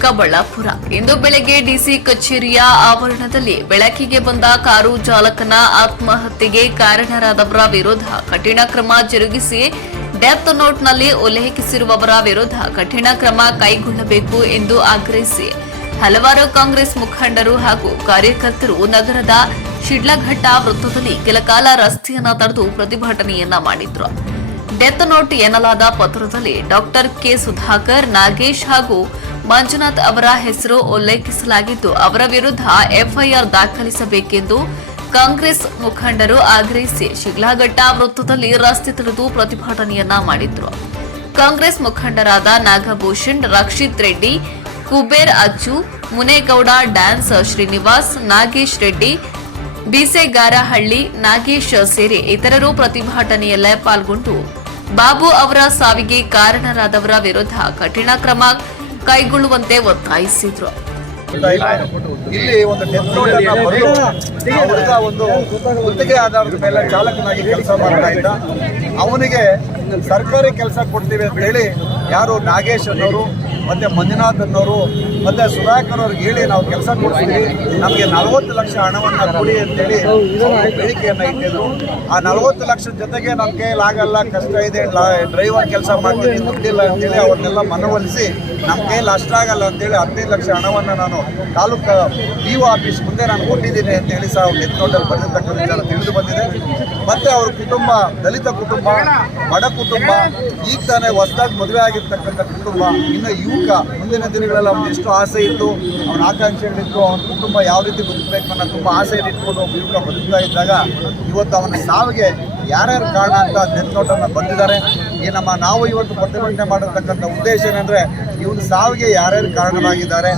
ಚಿಕ್ಕಬಳ್ಳಾಪುರ ಇಂದು ಬೆಳಗ್ಗೆ ಡಿಸಿ ಕಚೇರಿಯ ಆವರಣದಲ್ಲಿ ಬೆಳಕಿಗೆ ಬಂದ ಕಾರು ಚಾಲಕನ ಆತ್ಮಹತ್ಯೆಗೆ ಕಾರಣರಾದವರ ವಿರುದ್ಧ ಕಠಿಣ ಕ್ರಮ ಜರುಗಿಸಿ ಡೆತ್ ನೋಟ್ನಲ್ಲಿ ಉಲ್ಲೇಖಿಸಿರುವವರ ವಿರುದ್ಧ ಕಠಿಣ ಕ್ರಮ ಕೈಗೊಳ್ಳಬೇಕು ಎಂದು ಆಗ್ರಹಿಸಿ ಹಲವಾರು ಕಾಂಗ್ರೆಸ್ ಮುಖಂಡರು ಹಾಗೂ ಕಾರ್ಯಕರ್ತರು ನಗರದ ಶಿಡ್ಲಘಟ್ಟ ವೃತ್ತದಲ್ಲಿ ಕೆಲಕಾಲ ರಸ್ತೆಯನ್ನ ತಡೆದು ಪ್ರತಿಭಟನೆಯನ್ನ ಮಾಡಿದ್ರು. ಡೆತ್ ನೋಟ್ ಎನ್ನಲಾದ ಪತ್ರದಲ್ಲಿ ಡಾಕ್ಟರ್ ಕೆ ಸುಧಾಕರ್, ನಾಗೇಶ್ ಹಾಗೂ ಮಂಜುನಾಥ್ ಅವರ ಹೆಸರು ಉಲ್ಲೇಖಿಸಲಾಗಿದ್ದು, ಅವರ ವಿರುದ್ಧ ಎಫ್ಐಆರ್ ದಾಖಲಿಸಬೇಕೆಂದು ಕಾಂಗ್ರೆಸ್ ಮುಖಂಡರು ಆಗ್ರಹಿಸಿ ಶಿಗ್ಲಾಘಟ್ಟ ವೃತ್ತದಲ್ಲಿ ರಸ್ತೆ ತಡೆದು ಪ್ರತಿಭಟನೆಯನ್ನ ಮಾಡಿದ್ರು. ಕಾಂಗ್ರೆಸ್ ಮುಖಂಡರಾದ ನಾಗಭೂಷಣ್, ರಕ್ಷಿತ್ ರೆಡ್ಡಿ, ಕುಬೇರ್ ಅಚ್ಚು, ಮುನೇಗೌಡ ಡ್ಯಾನ್ಸ್ ಶ್ರೀನಿವಾಸ್, ನಾಗೇಶ್ ರೆಡ್ಡಿ, ಬೀಸೆಗಾರಹಳ್ಳಿ ನಾಗೇಶ್ ಸೇರಿ ಇತರರು ಪ್ರತಿಭಟನೆಯಲ್ಲೇ ಪಾಲ್ಗೊಂಡು, ಬಾಬು ಅವರ ಸಾವಿಗೆ ಕಾರಣರಾದವರ ವಿರುದ್ಧ ಕಠಿಣ ಕ್ರಮ ಕೈಗೊಳ್ಳುವಂತೆ ಒತ್ತಾಯಿಸಿದ್ರು. ಇಲ್ಲಿ ಒಂದು ಡೆತ್ ನೋಟ್ ಅನ್ನ ಬರೆದು ಹುಡುಗ ಒಂದು ಗುತ್ತಿಗೆ ಆಧಾರದ ಮೇಲೆ ಚಾಲಕನಾಗಿ ಕೆಲಸ ಮಾಡ್ತಾ ಇದ್ದ. ಅವನಿಗೆ ಸರ್ಕಾರಿ ಕೆಲಸ ಕೊಡ್ತೀವಿ ಅಂತ ಹೇಳಿ ಯಾರು ನಾಗೇಶ್ ಅನ್ನೋರು ಮತ್ತೆ ಮಂಜುನಾಥ್ ಅನ್ನೋರು, ಮತ್ತೆ ಸುಧಾಕರ್ ಅವ್ರಿಗೆ ಹೇಳಿ ನಾವು ಕೆಲಸ ಕೊಡ್ತೀವಿ ನಮಗೆ ನಲವತ್ತು ಲಕ್ಷ ಹಣವನ್ನು ಕೊಡಿ ಅಂತೇಳಿ ಬೇಡಿಕೆಯನ್ನ ಇಟ್ಟಿದ್ರು. ಆ ನಲವತ್ತು ಲಕ್ಷದ ಜೊತೆಗೆ ನಮ್ಮ ಕೈಯಲ್ಲಿ ಕಷ್ಟ ಇದೆ ಡ್ರೈವರ್ ಕೆಲಸ ಮಾಡ್ತೀನಿ ದುಡ್ಡಿಲ್ಲ ಅಂತೇಳಿ ಅವ್ರನ್ನೆಲ್ಲ ಮನವೊಲಿಸಿ ನಮ್ಮ ಕೈಯಲ್ಲಿ ಅಷ್ಟಾಗಲ್ಲ ಅಂತೇಳಿ ಹದಿನೈದು ಲಕ್ಷ ಹಣವನ್ನು ನಾನು ತಾಲೂಕು ಇ ಆಫೀಸ್ ಮುಂದೆ ನಾನು ಕೊಟ್ಟಿದ್ದೀನಿ ಅಂತ ಹೇಳಿ ಸಹ ಅವ್ರು ನಿಂತ್ಕೊಂಡಲ್ಲಿ ಬಂದಿರ್ತಕ್ಕಂಥ ವಿಚಾರ ತಿಳಿದು ಬಂದಿದೆ. ಮತ್ತೆ ಅವ್ರ ಕುಟುಂಬ, ದಲಿತ ಕುಟುಂಬ, ಬಡ ಕುಟುಂಬ, ಈಗ ತಾನೇ ಹೊಸದಾಗಿ ಮದುವೆ ಆಗಿರ್ತಕ್ಕಂಥ ಕುಟುಂಬ, ಇನ್ನು ಯುವಕ ಮುಂದಿನ ದಿನಗಳಲ್ಲಿ ಅವ್ನಿಗೆ ಎಷ್ಟು ಆಸೆ ಇತ್ತು, ಅವನ ಆಕಾಂಕ್ಷೆಗಳಿತ್ತು, ಅವನ ಕುಟುಂಬ ಯಾವ ರೀತಿ ಬದುಕಬೇಕು ಅನ್ನೋ ತುಂಬ ಆಸೆ ಇಟ್ಕೊಂಡು ಯುವಕ ಬದುಕ್ತಾ ಇದ್ದಾಗ ಇವತ್ತು ಅವನ ಸಾವಿಗೆ ಯಾರ್ಯಾರು ಕಾರಣ ಅಂತ ಡೆತ್ ನೋಟನ್ನು ಬಂದಿದ್ದಾರೆ, ಈ ನಮ್ಮ ನಾವು ಇವತ್ತು ಪ್ರತಿಭಟನೆ ಮಾಡಿರ್ತಕ್ಕಂಥ ಉದ್ದೇಶ ಏನಂದ್ರೆ ಇವನ ಸಾವಿಗೆ ಯಾರ್ಯಾರು ಕಾರಣವಾಗಿದ್ದಾರೆ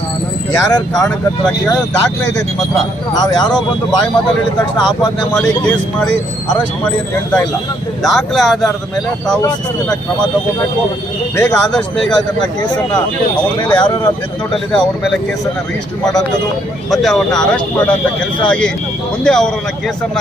ಯಾರ್ಯಾರು ಕಾರಣಕರ್ತರಾಗಿದ್ದಾರೆ ದಾಖಲೆ ಇದೆ ನಿಮ್ಮ ಹತ್ರ. ನಾವು ಯಾರೋ ಬಂದು ಬಾಯಿ ಮಾತಲ್ಲಿ ಹೇಳಿದ ತಕ್ಷಣ ಆಪಾದನೆ ಮಾಡಿ, ಕೇಸ್ ಮಾಡಿ, ಅರೆಸ್ಟ್ ಮಾಡಿ ಅಂತ ಹೇಳ್ತಾ ಇಲ್ಲ. ದಾಖಲೆ ಆಧಾರದ ಮೇಲೆ ತಾವು ಶಿಸ್ತಿನ ಕ್ರಮ ತಗೋಬೇಕು. ಬೇಗ ಆದಷ್ಟು ಬೇಗ ಅದನ್ನ ಕೇಸನ್ನ ಅವ್ರ ಮೇಲೆ ಯಾರು ಡೆತ್ ನೋಟಲ್ಲಿದೆ ಅವ್ರ ಮೇಲೆ ಕೇಸನ್ನ ರಿಜಿಸ್ಟರ್ ಮಾಡೋಂಥದ್ದು ಮತ್ತೆ ಅವ್ರನ್ನ ಅರೆಸ್ಟ್ ಮಾಡೋಂಥ ಕೆಲಸ ಆಗಿ ಮುಂದೆ ಅವರನ್ನ ಕೇಸನ್ನ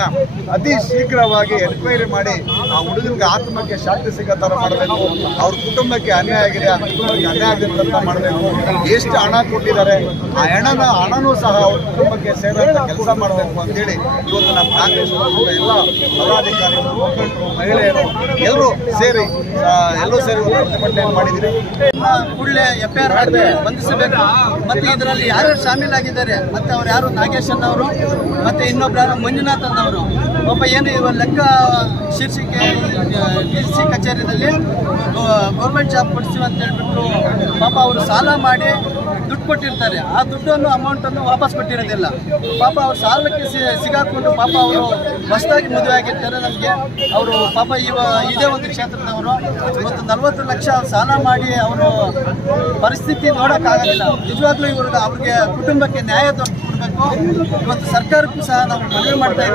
ಅತಿ ಶೀಘ್ರವಾಗಿ ಎನ್ಕ್ವೈರಿ ಮಾಡಿ ಆ ಹುಡುಗನಿಗೆ ಆತ್ಮಕ್ಕೆ ಶಾಂತಿ ಸಿಗೋ ಥರ ಮಾಡಬೇಕು. ಅವ್ರ ಕುಟುಂಬಕ್ಕೆ ಅನ್ಯಾಯ ಆಗಿದೆ, ಆ ಕುಟುಂಬಕ್ಕೆ ಅನ್ಯಾಯ ಆಗಿರ್ತಂತ ಮಾಡಬೇಕು. ಎಷ್ಟು ಹಣ ಕೊಟ್ಟಿದ್ದಾರೆ, ಆ ಹಣನ, ಹಣನೂ ಸಹ ಅವ್ರ ಕುಟುಂಬಕ್ಕೆ ಸೇರುವಂತ ಕೆಲಸ ಮಾಡಬೇಕು ಅಂತೇಳಿ ಇವತ್ತು ನಮ್ಮ ಕಾಂಗ್ರೆಸ್ ಎಲ್ಲ ಪದಾಧಿಕಾರಿಗಳು ಮುಖಂಡರು ಮಹಿಳೆಯರು ಎಲ್ಲರೂ ಸೇರಿ ಎಲ್ಲರೂ ಸೇರಿ ಪ್ರತಿಭಟನೆ ಮಾಡಿದ್ದೀರಿ. ಕೂಡಲೇ ಎಫ್ ಐ ಆರ್ ಬಂಧಿಸಬೇಕು? ಮತ್ತೆ ಇದರಲ್ಲಿ ಯಾರ್ಯಾರು ಶಾಮೀಲಾಗಿದ್ದಾರೆ? ಮತ್ತೆ ಅವ್ರು ಯಾರು ನಾಗೇಶ್ ಅವರು ಮತ್ತೆ ಇನ್ನೊಬ್ರು ಯಾರು ಮಂಜುನಾಥ್ ಅನ್ನೋರು? ಒಬ್ಬ ಏನು ಇವ ಲೆಕ್ಕ ಶೀರ್ಷಿಕೆ ಡಿ ಸಿ ಕಚೇರಿಯಲ್ಲಿ ಗೌರ್ಮೆಂಟ್ ಜಾಬ್ ಕೊಡ್ತೀವಿ ಅಂತ ಹೇಳ್ಬಿಟ್ಟು ಪಾಪ ಅವರು ಸಾಲ ಮಾಡಿ ದುಡ್ಡು ಕೊಟ್ಟಿರ್ತಾರೆ. ಆ ದುಡ್ಡನ್ನು ಅಮೌಂಟನ್ನು ವಾಪಸ್ ಕೊಟ್ಟಿರೋದಿಲ್ಲ. ಪಾಪ ಅವ್ರು ಸಾಲಕ್ಕೆ ಸಿಗಾಕೊಂಡು ಪಾಪ ಅವರು ಹೊಸದಾಗಿ ಮದುವೆ ಆಗಿರ್ತಾರೆ. ನಮಗೆ ಅವರು ಪಾಪ ಇವ, ಇದೇ ಒಂದು ಕ್ಷೇತ್ರದವರು. ಇವತ್ತು ನಲವತ್ತು ಲಕ್ಷ ಸಾಲ ಮಾಡಿ ಅವರು ಪರಿಸ್ಥಿತಿ ನೋಡೋಕ್ಕಾಗೋದಿಲ್ಲ ನಿಜವಾಗ್ಲೂ ಇವ್ರಿಗೆ ಅವ್ರಿಗೆ ಕುಟುಂಬಕ್ಕೆ ನ್ಯಾಯ ಕೊಡಬೇಕು ಇವತ್ತು ಸರ್ಕಾರಕ್ಕೂ ಸಹ ನಾವು ಮನವಿ ಮಾಡ್ತಾ ಇದ್ದೀವಿ.